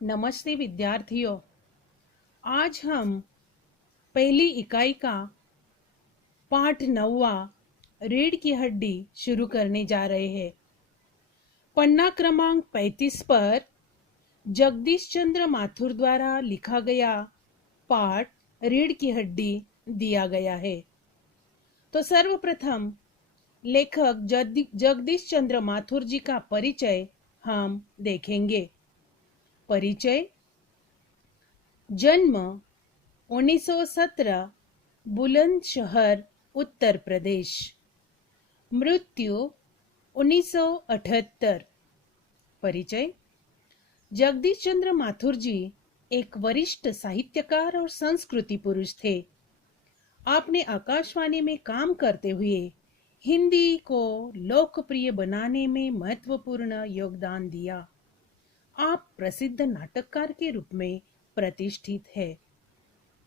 नमस्ते विद्यार्थियों। आज हम पहली इकाई का पाठ 9वां रीढ़ की हड्डी शुरू करने जा रहे हैं। पन्ना क्रमांक 35 पर जगदीश चंद्र माथुर द्वारा लिखा गया पाठ रीढ़ की हड्डी दिया गया है। तो सर्वप्रथम लेखक जगदीश चंद्र माथुर जी का परिचय हम देखेंगे। परिचय। जन्म 1917 बुलंदशहर उत्तर प्रदेश। मृत्यु 1978। परिचय। जगदीश चंद्र माथुर जी एक वरिष्ठ साहित्यकार और संस्कृति पुरुष थे। आपने आकाशवाणी में काम करते हुए हिंदी को लोकप्रिय बनाने में महत्वपूर्ण योगदान दिया। आप प्रसिद्ध नाटककार के रूप में प्रतिष्ठित है।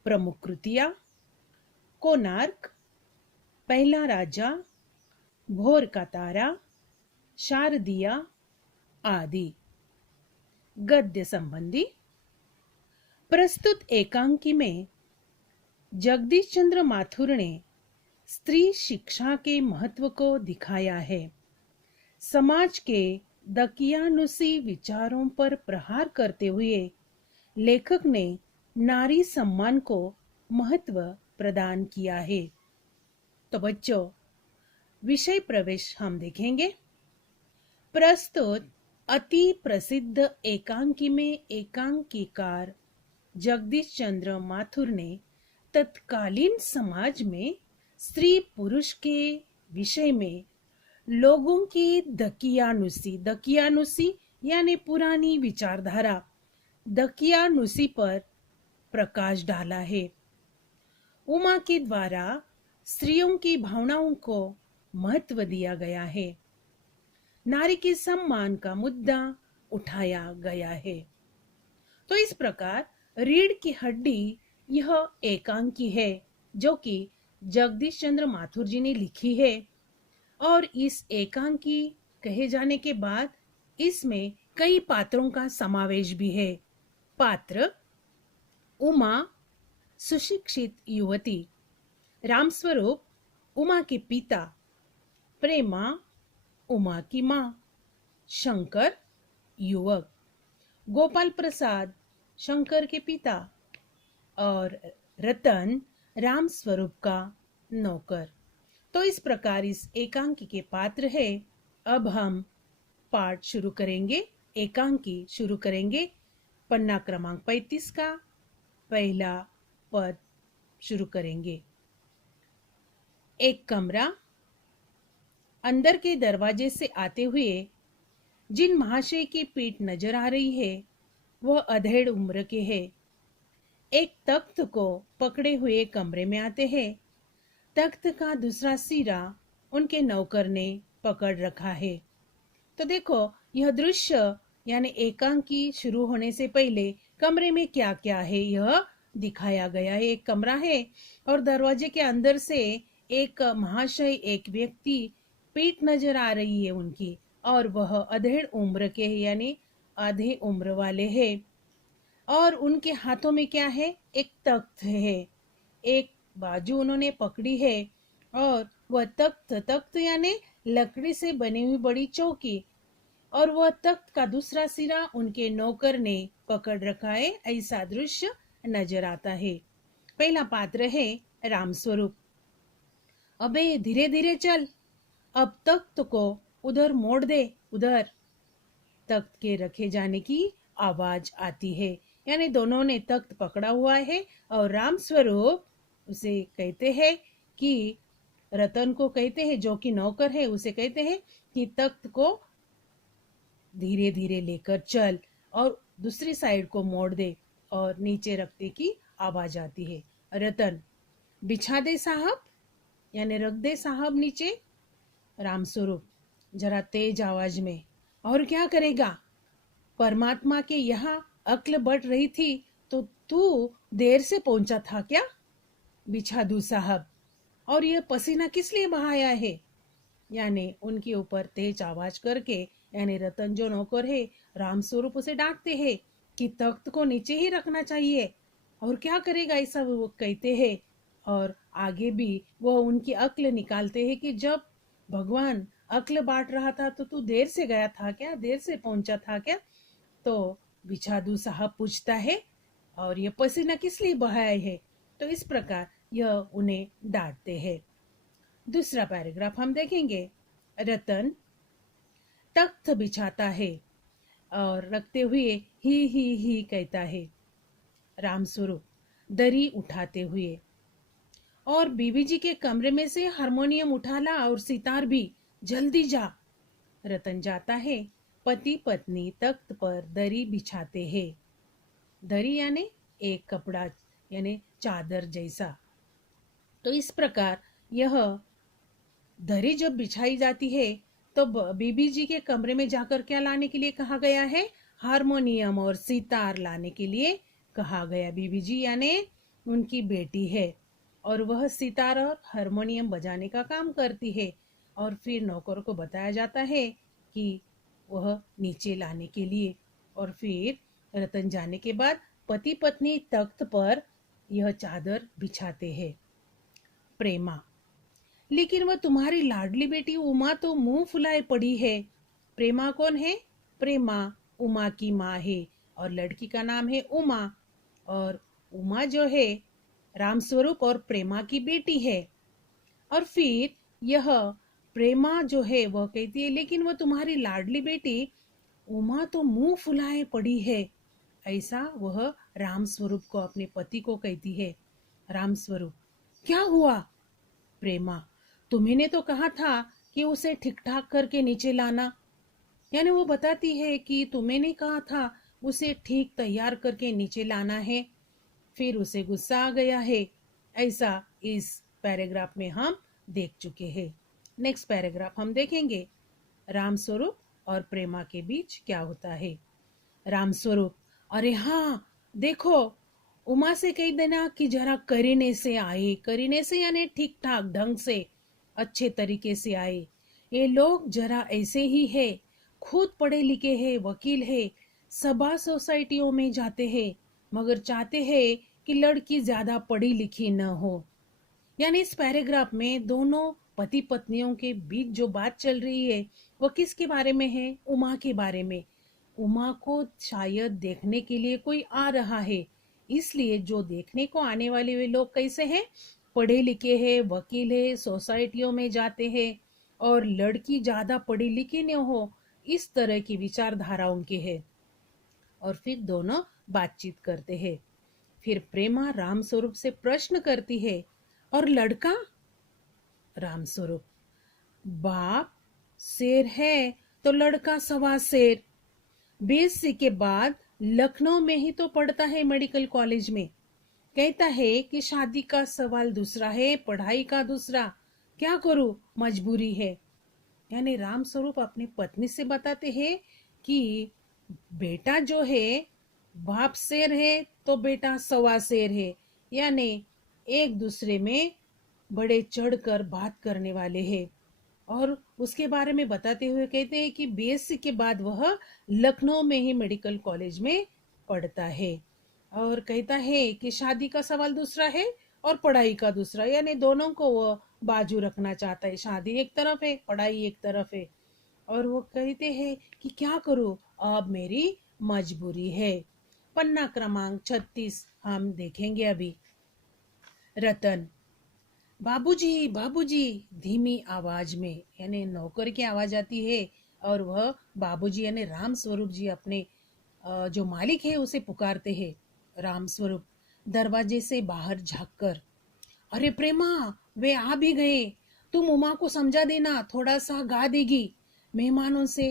प्रमुख कृतियां कोणार्क, पहला राजा, भोर का तारा, शारदिया आदि। गद्य संबंधी। प्रस्तुत एकांकी में जगदीश चंद्र माथुर ने स्त्री शिक्षा के महत्व को दिखाया है। समाज के दकियानुसी विचारों पर प्रहार करते हुए लेखक ने नारी सम्मान को महत्व प्रदान किया है। तो बच्चों, विषय प्रवेश हम देखेंगे। प्रस्तुत अति प्रसिद्ध एकांकी में एकांकीकार जगदीश चंद्र माथुर ने तत्कालीन समाज में स्त्री पुरुष के विषय में लोगों की दकियानुसी यानी पुरानी विचारधारा दकियानुसी पर प्रकाश डाला है। उमा के द्वारा स्त्रियों की भावनाओं को महत्व दिया गया है। नारी के सम्मान का मुद्दा उठाया गया है। तो इस प्रकार रीढ़ की हड्डी यह एकांकी है जो कि जगदीश चंद्र माथुर जी ने लिखी है। और इस एकांकी कहे जाने के बाद इसमें कई पात्रों का समावेश भी है। पात्र: उमा, सुशिक्षित युवती। रामस्वरूप, उमा के पिता। प्रेमा, उमा की मां। शंकर, युवक। गोपाल प्रसाद, शंकर के पिता। और रतन, रामस्वरूप का नौकर। तो इस प्रकार इस एकांकी के पात्र है। अब हम पाठ शुरू करेंगे, एकांकी शुरू करेंगे। पन्ना क्रमांक 35 का पहला पद शुरू करेंगे। एक कमरा। अंदर के दरवाजे से आते हुए जिन महाशय की पीठ नजर आ रही है वह अधेड़ उम्र के है। एक तख्त को पकड़े हुए कमरे में आते हैं। तख्त का दूसरा सिरा उनके नौकर ने पकड़ रखा है। तो देखो, यह दृश्य यानी एकांकी शुरू होने से पहले कमरे में क्या क्या है यह दिखाया गया है। एक कमरा है और दरवाजे के अंदर से एक महाशय, एक व्यक्ति पीठ नजर आ रही है उनकी, और वह अधेड़ उम्र के है यानी आधे उम्र वाले है। और उनके हाथों में क्या है? एक तख्त है। एक बाजू उन्होंने पकड़ी है और वह तख्त यानी लकड़ी से बनी हुई बड़ी चौकी, और वह तख्त का दूसरा सिरा उनके नौकर ने पकड़ रखा है। ऐसा दृश्य नजर आता है। पहला पात्र है रामस्वरूप। अबे धीरे धीरे चल, अब तख्त को उधर मोड़ दे। उधर तख्त के रखे जाने की आवाज आती है, यानी दोनों ने तख्त पकड़ा हुआ है और रामस्वरूप उसे कहते हैं कि रतन को कहते हैं, जो कि नौकर है, उसे कहते हैं कि तख्त को धीरे धीरे लेकर चल और दूसरी साइड को मोड़ दे, और नीचे रखने की आवाज आती है। रतन, बिछा दे साहब, यानी रख दे साहब नीचे। रामस्वरूप जरा तेज आवाज में, और क्या करेगा? परमात्मा के यहाँ अक्ल बढ़ रही थी तो तू देर से पहुंचा था क्या? बिछा दूं साहब, और ये पसीना किस लिए बहाया है? यानी उनके ऊपर तेज आवाज करके, यानी रतन जो नौकर है, रामस्वरूप उसे डांटते हैं कि तख्त को नीचे ही रखना चाहिए। और क्या करेगा, ऐसा वो कहते हैं। और आगे भी वो उनकी अक्ल निकालते हैं कि जब भगवान अक्ल बांट रहा था तो तू देर से गया था क्या, देर से पहुंचा था क्या। तो बिछादू साहब पूछता है, और ये पसीना किस लिए बहाया है। तो इस प्रकार यह उन्हें डांटते हैं। दूसरा पैराग्राफ हम देखेंगे। रतन तख्त बिछाता है और रखते हुए ही कहता है। रामस्वरूप दरी उठाते हुए, और बीबी जी के कमरे में से हारमोनियम उठा ला और सितार भी, जल्दी जा। रतन जाता है। पति पत्नी तख्त पर दरी बिछाते हैं। दरी यानी एक कपड़ा, यानी चादर जैसा। तो इस प्रकार यह दरी जब बिछाई जाती है तो बीबी जी के कमरे में जाकर क्या लाने के लिए कहा गया है, हारमोनियम और सितार लाने के लिए कहा गया। बीबी जी यानी उनकी बेटी है, और वह सितार और हारमोनियम बजाने का काम करती है। और फिर नौकर को बताया जाता है कि वह नीचे लाने के लिए। और फिर रतन जाने के बाद पति पत्नी तख्त पर यह चादर बिछाते हैं। प्रेमा, लेकिन वह तुम्हारी लाडली बेटी उमा तो मुंह फुलाए पड़ी है। प्रेमा कौन है? प्रेमा उमा की माँ है, और लड़की का नाम है उमा। और उमा जो है रामस्वरूप और प्रेमा की बेटी है। और फिर यह प्रेमा जो है वह कहती है, लेकिन वह तुम्हारी लाडली बेटी उमा तो मुंह फुलाए पड़ी है। ऐसा वह रामस्वरूप को, अपने पति को कहती है। रामस्वरूप, क्या हुआ? प्रेमा, तुम्ही तो कहा था कि उसे ठीक ठाक करके नीचे लाना। यानी वो बताती है कि तुम्हें कहा था उसे ठीक तैयार करके नीचे लाना है, फिर उसे गुस्सा आ गया है। ऐसा इस पैराग्राफ में हम देख चुके हैं। नेक्स्ट पैराग्राफ हम देखेंगे। रामस्वरूप और प्रेमा के बीच क्या होता है। रामस्वरूप, अरे हाँ देखो, उमा से कह देना कि जरा करीने से आए। करीने से यानी ठीक ठाक ढंग से, अच्छे तरीके से आए। ये लोग जरा ऐसे ही है, खुद पढ़े लिखे हैं, वकील है, सभा सोसाइटियों में जाते हैं, मगर चाहते हैं कि लड़की ज्यादा पढ़ी लिखी न हो। यानी इस पैराग्राफ में दोनों पति पत्नियों के बीच जो बात चल रही है वो किसके बारे में है? उमा के बारे में। उमा को शायद देखने के लिए कोई आ रहा है, इसलिए जो देखने को आने वाले वे लोग कैसे हैं? पढ़े लिखे हैं, वकील है, सोसाइटियों में जाते हैं, और लड़की ज्यादा पढ़ी लिखी न हो, इस तरह की विचारधारा उनकी है। और फिर दोनों बातचीत करते हैं। फिर प्रेमा रामस्वरूप से प्रश्न करती है, और लड़का? रामस्वरूप, बाप शेर है तो लड़का सवा शेर। बीएससी के बाद लखनऊ में ही तो पढ़ता है, मेडिकल कॉलेज में। कहता है कि शादी का सवाल दूसरा है, पढ़ाई का दूसरा। क्या करूं, मजबूरी है। यानी रामस्वरूप अपनी पत्नी से बताते हैं कि बेटा जो है बाप शेर है तो बेटा सवा शेर है। यानी एक दूसरे में बड़े चढ़कर बात करने वाले हैं। और उसके बारे में बताते हुए कहते हैं कि बीएससी के बाद वह लखनऊ में ही मेडिकल कॉलेज में पढ़ता है। और कहता है कि शादी का सवाल दूसरा है और पढ़ाई का दूसरा, यानी दोनों को वो बाजू रखना चाहता है। शादी एक तरफ है, पढ़ाई एक तरफ है। और वो कहते हैं कि क्या करूं, अब मेरी मजबूरी है। पन्ना क्रमांक 36 हम देखेंगे अभी। रतन, बाबूजी बाबूजी, धीमी आवाज में, यानी नौकर की आवाज आती है। और वह बाबूजी यानी राम स्वरूप जी अपने जो मालिक है उसे पुकारते हैं। राम स्वरूप दरवाजे से बाहर झांककर, अरे प्रेमा, वे आ भी गए। तुम उमा को समझा देना, थोड़ा सा गा देगी मेहमानों से।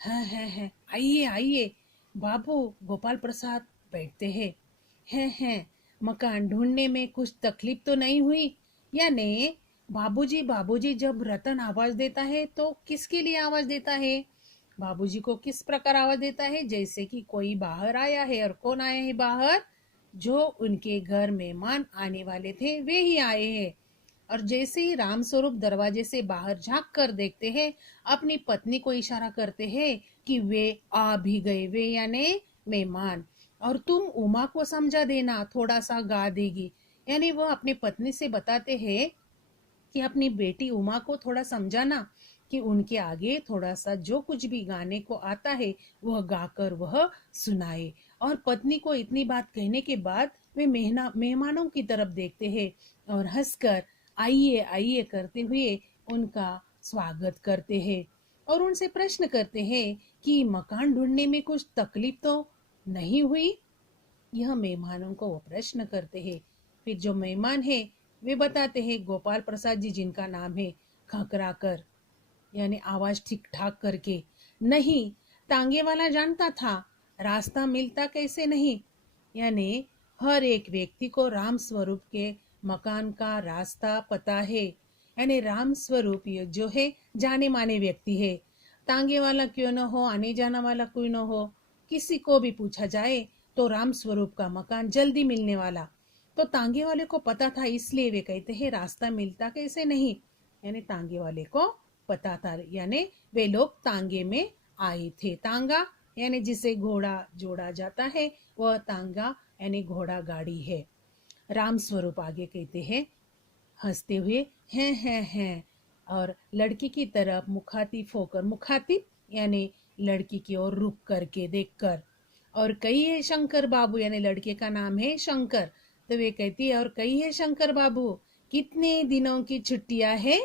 है आइए आइए। बाबू गोपाल प्रसाद बैठते हैं। मकान ढूंढने में कुछ तकलीफ तो नहीं हुई? यानी बाबूजी बाबूजी जब रतन आवाज देता है तो किसके लिए आवाज देता है? बाबूजी को किस प्रकार आवाज देता है? जैसे कि कोई बाहर आया है। और कौन आया है बाहर? जो उनके घर मेहमान आने वाले थे वे ही आए हैं। और जैसे ही रामस्वरूप दरवाजे से बाहर झांक कर देखते हैं, अपनी पत्नी को इशारा करते हैं कि वे आ भी गए। वे यानी मेहमान, और तुम उमा को समझा देना, थोड़ा सा गा देगी। यानी वह अपनी पत्नी से बताते हैं कि अपनी बेटी उमा को थोड़ा समझाना कि उनके आगे थोड़ा सा जो कुछ भी गाने को आता है वह गाकर वह सुनाए। और पत्नी को इतनी बात कहने के बाद वे मेहमानों की तरफ देखते हैं और हंसकर आइए आइए करते हुए उनका स्वागत करते हैं और उनसे प्रश्न करते हैं कि मकान ढूंढने में कुछ तकलीफ तो नहीं हुई। यह मेहमानों को वो प्रश्न करते हैं। फिर जो मेहमान है वे बताते हैं, गोपाल प्रसाद जी जिनका नाम है, खकरा कर यानी आवाज ठीक ठाक करके, नहीं तांगे वाला जानता था, रास्ता मिलता कैसे नहीं। यानी हर एक व्यक्ति को राम स्वरूप के मकान का रास्ता पता है। यानी राम स्वरूप ये जो है जाने माने व्यक्ति है। तांगे वाला क्यों न हो, आने जाना वाला कोई न हो, किसी को भी पूछा जाए तो राम स्वरूप का मकान जल्दी मिलने वाला। तो तांगे वाले को पता था, इसलिए वे कहते हैं रास्ता मिलता कैसे नहीं। यानी तांगे वाले को पता था, यानी वे लोग तांगे में आए थे। तांगा यानी जिसे घोड़ा जोड़ा जाता है, वह तांगा यानी घोड़ा गाड़ी है। राम स्वरूप आगे कहते हैं हंसते हुए, हैं और लड़की की तरफ मुखातिब होकर, मुखातिब यानी लड़की की ओर रुक करके देखकर, और कहिए शंकर बाबू, यानी लड़के का नाम है शंकर। तो वे कहती है, और कहिए शंकर बाबू कितने दिनों की छुट्टियां है,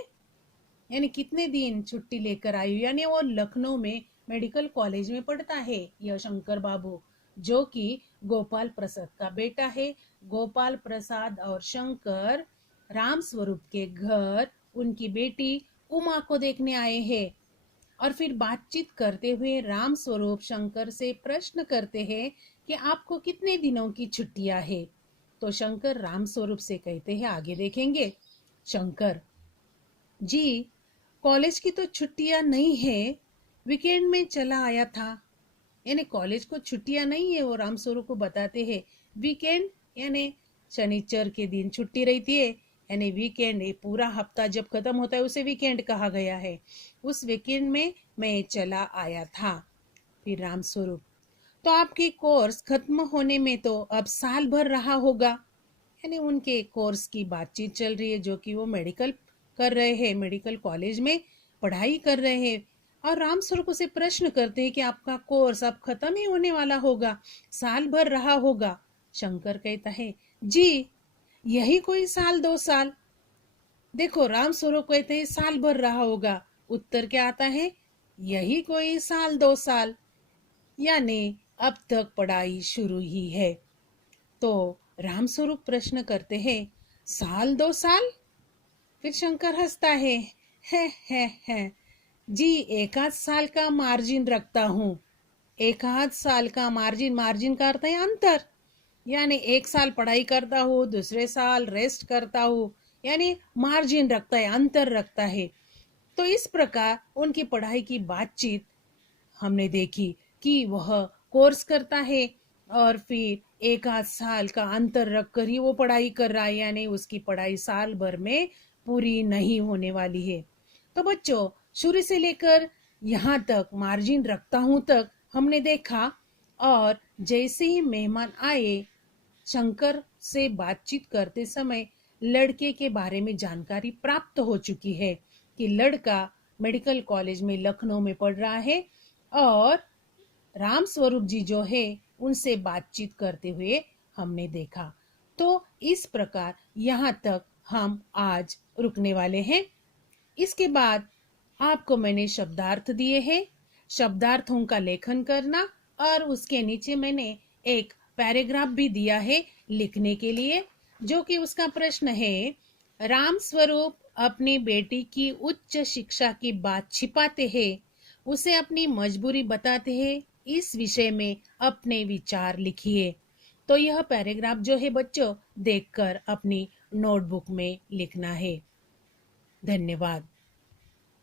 यानी कितने दिन छुट्टी लेकर आई हूँ। यानी वो लखनऊ में मेडिकल कॉलेज में पढ़ता है यह शंकर बाबू, जो कि गोपाल प्रसाद का बेटा है। गोपाल प्रसाद और शंकर राम स्वरूप के घर उनकी बेटी उमा को देखने आए हैं। और फिर बातचीत करते हुए राम स्वरूप शंकर से प्रश्न करते हैं कि आपको कितने दिनों की छुट्टियां है। तो शंकर राम स्वरूप से कहते हैं, आगे देखेंगे। शंकर जी कॉलेज की तो छुट्टियां नहीं है, वीकेंड में चला आया था। यानी कॉलेज को छुट्टियां नहीं है, वो राम स्वरूप को बताते हैं। वीकेंड यानी शनिचर के दिन छुट्टी रहती है, यानी वीकेंड, ये पूरा हफ्ता जब खत्म होता है उसे वीकेंड कहा गया है। उस वीकेंड में मैं चला आया था। फिर राम स्वरूप, तो आपके कोर्स खत्म होने में तो अब साल भर रहा होगा। यानी उनके कोर्स की बातचीत चल रही है, जो कि वो मेडिकल कर रहे हैं, मेडिकल कॉलेज में पढ़ाई कर रहे हैं। और राम स्वरूप से प्रश्न करते हैं कि आपका कोर्स अब खत्म ही होने वाला होगा, साल भर रहा होगा। शंकर कहता है, जी यही कोई साल 2 साल। देखो राम स्वरूप कहते हैं साल भर रहा होगा, उत्तर क्या आता है, यही कोई साल 2 साल। यानी अब तक पढ़ाई शुरू ही है। तो राम स्वरूप प्रश्न करते हैं, साल 2 साल। फिर शंकर हंसता है जी, एक आध साल का मार्जिन रखता हूँ। एक आध साल का मार्जिन, मार्जिन का अर्थ है अंतर। यानी एक साल पढ़ाई करता हूँ, दूसरे साल रेस्ट करता हूँ, यानी मार्जिन रखता है, अंतर रखता है। तो इस प्रकार उनकी पढ़ाई की बातचीत हमने देखी कि वह कोर्स करता है और फिर एक आध साल का अंतर रखकर ही वो पढ़ाई कर रहा है, यानी उसकी पढ़ाई साल भर में पूरी नहीं होने वाली है। तो बच्चों, शुरू से लेकर यहाँ तक मार्जिन रखता हूं तक हमने देखा। और जैसे ही मेहमान आए, शंकर से बातचीत करते समय लड़के के बारे में जानकारी प्राप्त हो चुकी है कि लड़का मेडिकल कॉलेज में लखनऊ में पढ़ रहा है और राम स्वरूप जी जो है उनसे बातचीत करते हुए हमने देखा। तो इस प्रकार यहाँ तक हम आज रुकने वाले हैं। इसके बाद आपको मैंने शब्दार्थ दिए हैं, शब्दार्थों का लेखन करना, और उसके नीचे मैंने एक पैराग्राफ भी दिया है लिखने के लिए, जो कि उसका प्रश्न है, राम स्वरूप अपनी बेटी की उच्च शिक्षा की बात छिपाते हैं, उसे अपनी मजबूरी बताते हैं, इस विषय में अपने विचार लिखिए। तो यह पैराग्राफ जो है बच्चों देखकर अपनी नोटबुक में लिखना है। धन्यवाद।